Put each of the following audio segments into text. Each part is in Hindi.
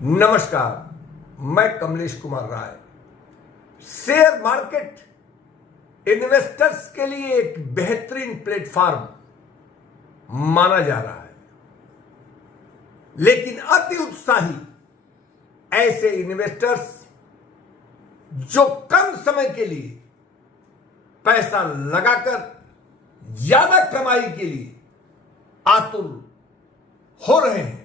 नमस्कार, मैं Kamlesh Kumar Rai. Share market investors के लिए एक बेहतरीन प्लेटफॉर्म माना जा रहा है, लेकिन अति उत्साही ऐसे इन्वेस्टर्स जो कम समय के लिए पैसा लगाकर ज्यादा कमाई के लिए आतुर हो रहे हैं,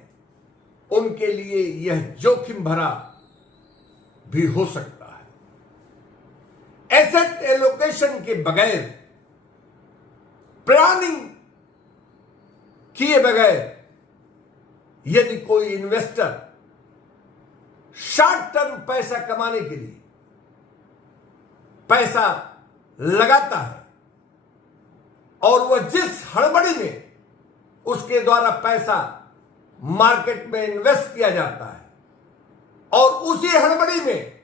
उनके लिए यह जोखिम भरा भी हो सकता है। एसेट एलोकेशन के बगैर, प्लानिंग किए बगैर यदि कोई इन्वेस्टर शॉर्ट टर्म पैसा कमाने के लिए पैसा लगाता है और वह जिस हड़बड़ी में उसके द्वारा पैसा मार्केट में इन्वेस्ट किया जाता है और उसी हड़बड़ी में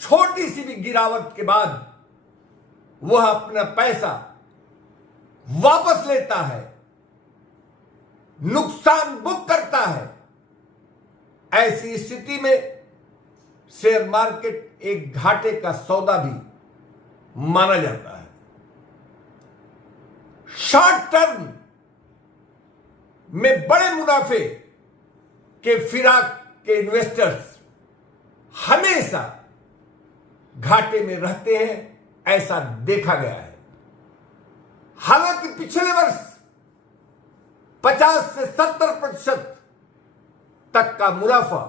छोटी सी भी गिरावट के बाद वह अपना पैसा वापस लेता है, नुकसान बुक करता है। ऐसी स्थिति में शेयर मार्केट एक घाटे का सौदा भी माना जाता है। शॉर्ट टर्म में बड़े मुनाफे के फिराक के इन्वेस्टर्स हमेशा घाटे में रहते हैं, ऐसा देखा गया है। हालांकि पिछले वर्ष 50 से 70% तक का मुनाफा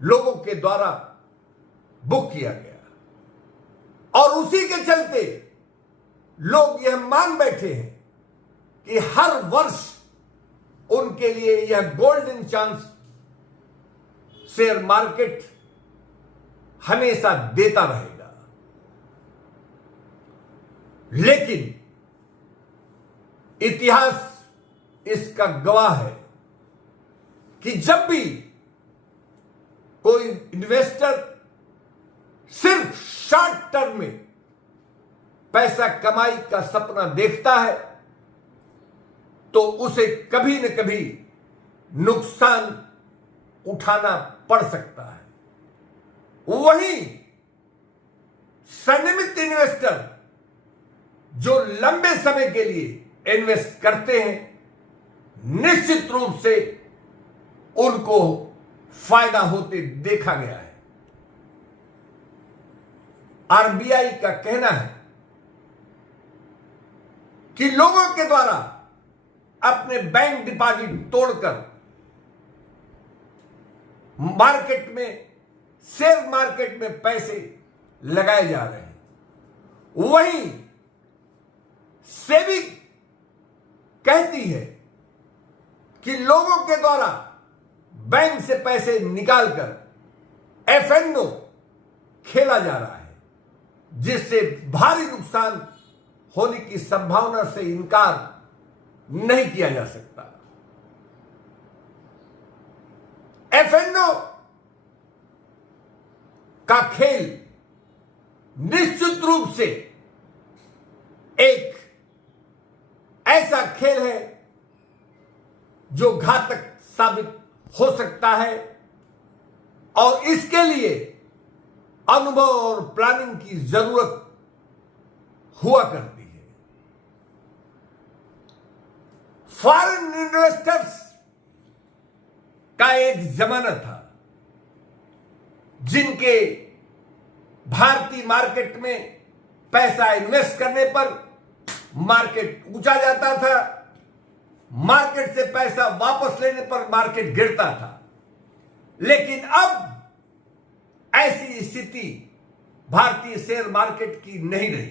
लोगों के द्वारा बुक किया गया और उसी के चलते लोग यह मान बैठे हैं कि हर वर्ष उनके लिए यह गोल्डन चांस शेयर मार्केट हमेशा देता रहेगा। लेकिन इतिहास इसका गवाह है कि जब भी कोई इन्वेस्टर सिर्फ शॉर्ट टर्म में पैसा कमाई का सपना देखता है तो उसे कभी न कभी नुकसान उठाना पड़ सकता है। वहीं संयमित इन्वेस्टर जो लंबे समय के लिए इन्वेस्ट करते हैं, निश्चित रूप से उनको फायदा होते देखा गया है। आरबीआई का कहना है कि लोगों के द्वारा अपने बैंक डिपॉजिट तोड़कर मार्केट में, शेयर मार्केट में पैसे लगाए जा रहे हैं। वहीं सेबी कहती है कि लोगों के द्वारा बैंक से पैसे निकालकर एफएनओ खेला जा रहा है, जिससे भारी नुकसान होने की संभावना से इनकार नहीं किया जा सकता। एफएनओ का खेल निश्चित रूप से एक ऐसा खेल है जो घातक साबित हो सकता है और इसके लिए अनुभव और प्लानिंग की जरूरत हुआ करती है। फॉरेन इन्वेस्टर्स का एक जमाना था जिनके भारतीय मार्केट में पैसा इन्वेस्ट करने पर मार्केट ऊंचा जाता था, मार्केट से पैसा वापस लेने पर मार्केट गिरता था। लेकिन अब ऐसी स्थिति भारतीय शेयर मार्केट की नहीं रही।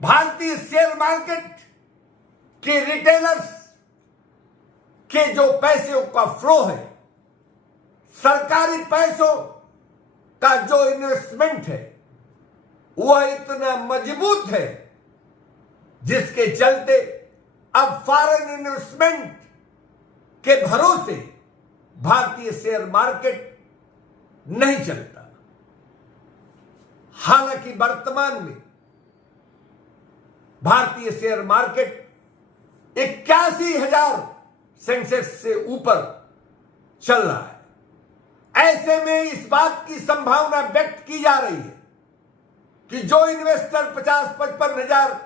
भारतीय शेयर मार्केट के रिटेलर्स के जो पैसों का फ्लो है, सरकारी पैसों का जो इन्वेस्टमेंट है, वह इतना मजबूत है जिसके चलते अब फॉरेन इन्वेस्टमेंट के भरोसे भारतीय शेयर मार्केट नहीं चलता। हालांकि वर्तमान में भारतीय शेयर मार्केट 81,000 सेंसेक्स से ऊपर चल रहा है। ऐसे में इस बात की संभावना व्यक्त की जा रही है कि जो इन्वेस्टर 50-55 हजार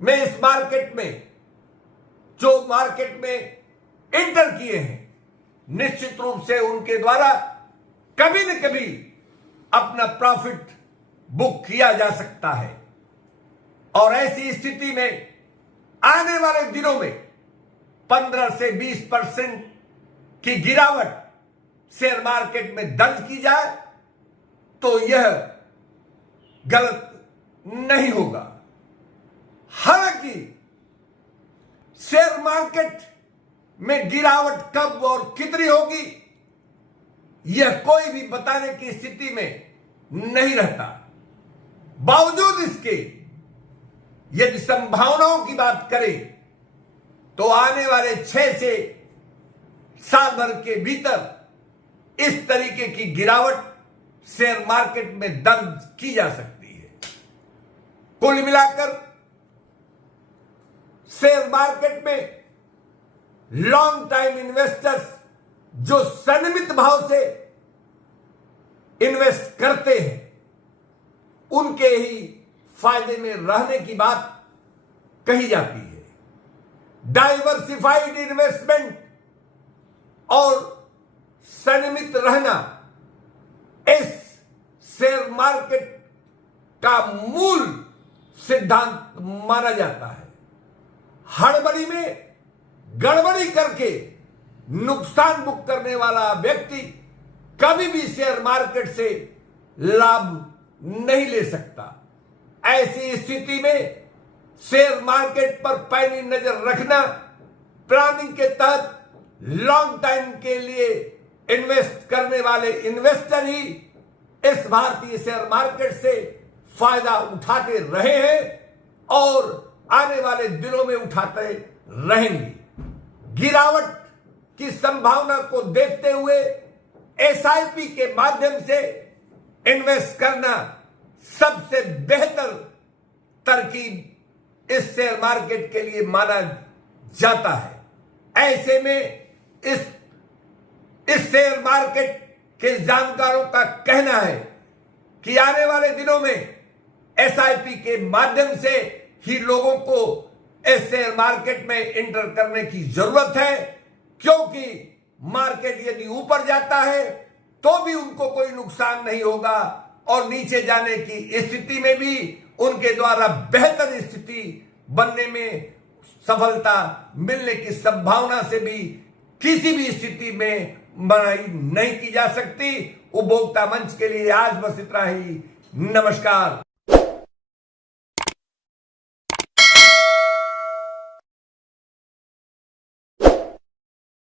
में इस मार्केट में जो मार्केट में एंटर किए हैं, निश्चित रूप से उनके द्वारा कभी न कभी अपना प्रॉफिट बुक किया जा सकता है। और ऐसी स्थिति में आने वाले दिनों में 15 से 20% की गिरावट शेयर मार्केट में दर्ज की जाए तो यह गलत नहीं होगा। हालांकि शेयर मार्केट में गिरावट कब और कितनी होगी यह कोई भी बताने की स्थिति में नहीं रहता। बावजूद इसके यदि संभावनाओं की बात करें तो आने वाले 6 से साल भर के भीतर इस तरीके की गिरावट शेयर मार्केट में दर्ज की जा सकती है। कुल मिलाकर शेयर मार्केट में लॉन्ग टाइम इन्वेस्टर्स जो संयमित भाव से इन्वेस्ट करते हैं उनके ही फायदे में रहने की बात कही जाती है। डाइवर्सिफाइड इन्वेस्टमेंट और संयमित रहना इस शेयर मार्केट का मूल सिद्धांत माना जाता है। हड़बड़ी में गड़बड़ी करके नुकसान बुक करने वाला व्यक्ति कभी भी शेयर मार्केट से लाभ नहीं ले सकता। ऐसी स्थिति में शेयर मार्केट पर पैनी नजर रखना, प्लानिंग के तहत लॉन्ग टाइम के लिए इन्वेस्ट करने वाले इन्वेस्टर ही इस भारतीय शेयर मार्केट से फायदा उठाते रहे हैं और आने वाले दिनों में उठाते रहेंगे। गिरावट की संभावना को देखते हुए एसआईपी के माध्यम से इन्वेस्ट करना सबसे बेहतर तरकीब इस शेयर मार्केट के लिए माना जाता है। ऐसे में इस शेयर मार्केट के जानकारों का कहना है कि आने वाले दिनों में एसआईपी के माध्यम से ही लोगों को इस शेयर मार्केट में एंटर करने की जरूरत है, क्योंकि मार्केट यदि ऊपर जाता है तो भी उनको कोई नुकसान नहीं होगा और नीचे जाने की स्थिति में भी उनके द्वारा बेहतर स्थिति बनने में सफलता मिलने की संभावना से भी किसी भी स्थिति में बनाई नहीं की जा सकती। उपभोक्ता मंच के लिए आज बस इतना ही। नमस्कार।